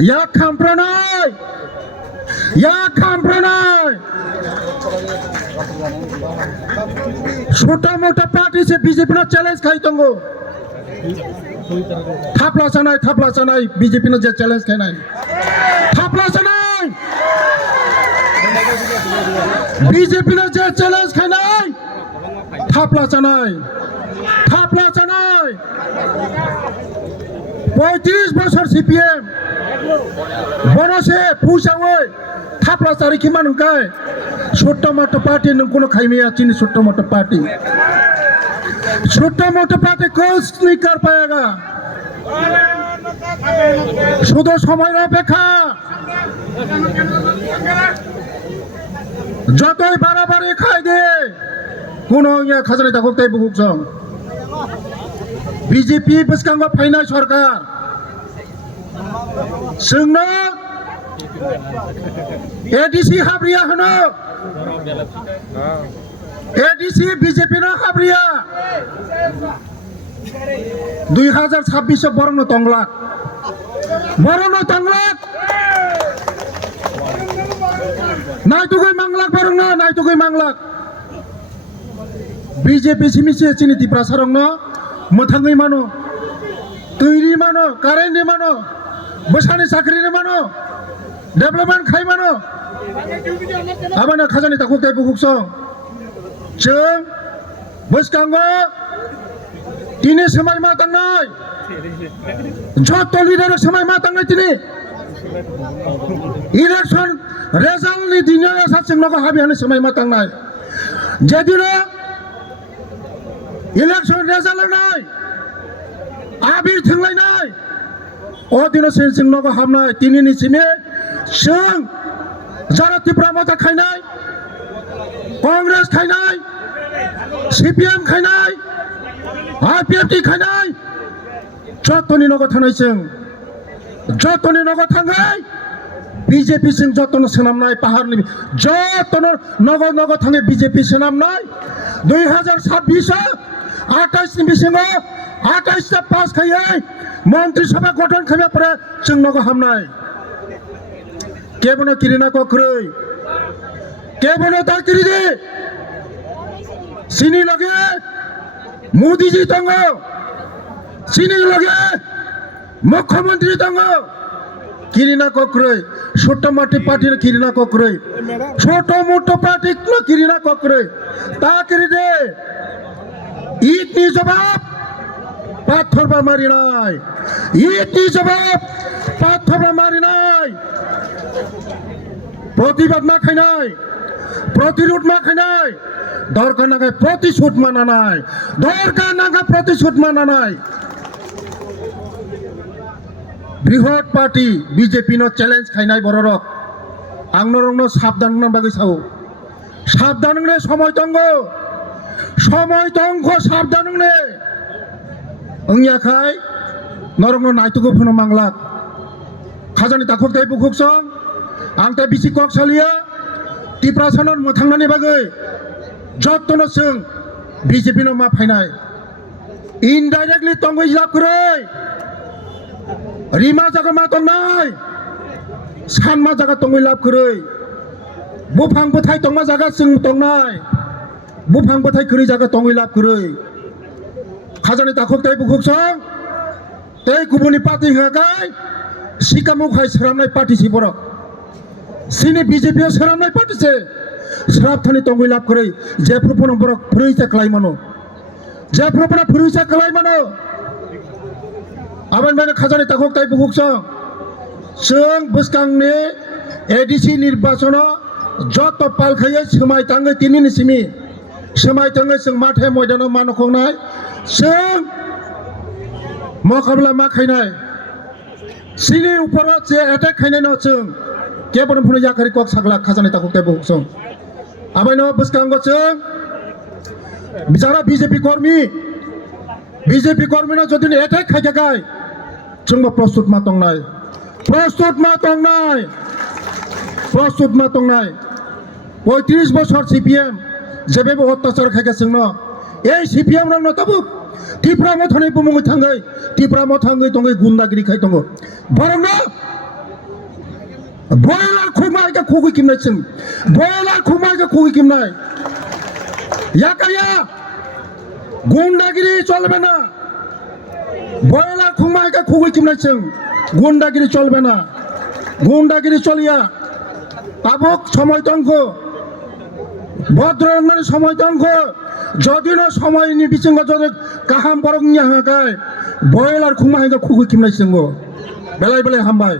या खामफ्रानाय छोटा मोटा पार्टी से बीजेपी ना चैलेंज खाई तंगो थापला सनाय बीजेपी ना जे चैलेंज खाई नाय थापला सनाय बीजेपी ना जे चैलेंज खाई नाय थापला सनाय 35 বছর সিপিএম বনসে পুষাওই থাপলা তারিখি মানুকায় ছোট্ট মোটো পার্টি নং কোনো খাইমিয়া চিনি ছোট্ট মোটো পার্টি कुछ नहीं कर पाएगा শুধু সময়ের অপেক্ষা যতই বাড়াবাড়ি খাই দিয়ে কোনো খাজানা থাকুক তাই বুকুক সং बीजेपी बसकांगो फाइनाल सरकार जोंनो एडीसी हाब्रिया होनो एडीसी बीजेपी नो हाब्रिया 2026 बरनो तंगलाक नायतुगै मांगलाक बीजेपी सिमिसे चिनिति प्रसारंनो मोथाङै मानो तैरि मानो कारेन्टनि मानो बोसानि साख्रिनि मानो डेभलपमेन्ट खाय मानो आबानो खाजानि थाखुक ताय बुकुकसं जों बोसकांगो दिनै समाय मा थांनाय जत लिडार समाय मा थांनाय दिनै इलेक्शन रेजाल्टनि दिनै सासिंनोखौ हाबियानो समाय मा थांनाय जेदिनो इलेक्शन रेजाल्ट नाय आबिर थंलायनाय अदिनो सिंसिंनोखौ हाबनाय दिनैनि सिमे जों जारा त्रिपुरा मथा खायनाय कांग्रेस खायनाय सीपीएम खायनाय आईपीएफटी खायनाय जतनि नगो थानाय जों जतनि नगो थाङै बीजेपी सिं जतनो सोनामनाय पाहारनि जतनो नगो थाङै बीजेपी सोनामनाय 2026 28 नि बिसिङो 28 ता पास खायै मन्त्रिसभा गठन खायमा परे जों नगो हामनाय केबनो किरिना कख्रै केबनो ता किरिदि सिनि लगे मोदी जी दङो सिनि लगे मुख्यमंत्री दङो किरिना कख्रै छोटो मोटो पार्टी किरिना कख्रै छोटो मोटो पार्टी किरिना कख्रै ता किरिदे ईटनि जवाब पाथरबा मारिनाय ईटनि जवाब पाथरबा मारिनाय प्रतिबाद मा खायनाय प्रतिरोध मा खायनाय दरकार नागाय प्रतिशोध मानानाय दरकार नागा प्रतिशोध मानानाय बृहत पार्टी बीजेपी नो चैलेंज खायनाय बररक आंनो साबधान बागै साव साबधान समय दंगो साबधान अंगियाखाय नरंनो नायतुगो फुनो मांगलाक खाजानि ताखुक ताय बुकुक सं आं ता बिसि कक सालिया तिप्रासानन मोथांनानि बागै जतनो जों बीजेपी नो मा फायनाय इनडाइरेक्टली तंगै जाकरै रिमा जागा मा तंनाय सानमा जागा तंगै लाब करै बुफां बोथाय तंमा जागा जों तंनाय बुफां बोथाय करै जागा तंगै लाब करै खाजानि ताखुक ताय बुकुक सं तै गुबुननि पार्टी होगाय सिकामुखाय सोरामनाय पार्टी सि बर सिनि बीजेपी सोरामनाय पार्टी से श्राप थानि तंगै लाब करै जेफ्रुपन बर फुरैसा खालायमानो जेफ्रुपना फुरैसा खालायमानो आबान बायनो खाजानि ताखुक ताय बुकुक सं जों बोसकांनि एडीसी निर्वाचन जत पाल खायै समाय थाङै दिनैनि सिमि समाय थाङै जों माथे मैदानाव मानखंनाय जों मुकाबला मा खायनाय सिनि ऊपर जे अटैक खायनाय न जों केबन फुनो जाखारि कक सागला खाजानि ताखुक ताय बुकुक सं आबायनो बोसकांगो जों जारा बीजेपी कर्मी न जदिनो अटैक खायजागाय जोंबो प्रस्तुत मा तंनाय 35 বছর सीपीएम जेबेबो अत्याचार खायगासिनो ए सीपीएम रंनो ताबु तिप्रा मथानि बुमुङै थाङै तिप्रा मथाङै तंगै गुन्दागिरि खाय दङ बरनो বয়লার খুমাইকে খুগুই কিমনাইছেন বয়লার খুমাইকে খুগুই কিমনাই ইয়াকাইয়া গুন্ডাগিরি চলবে না বয়লার খুমাইকে খুগুই কিমনাইছেন গুন্ডাগিরি চলবে না গুন্ডাগিরি চলিয়া পাবক সময় তঙ্ক ভদ্রঙ্গের সময় তঙ্ক যদি না সময় নি বিচিঙ্গ যদি কাহাম বরং নিয়া হাকায় বয়লার খুমাইকে খুগুই কিমনাইছেন বেলায় বেলায় হামবাই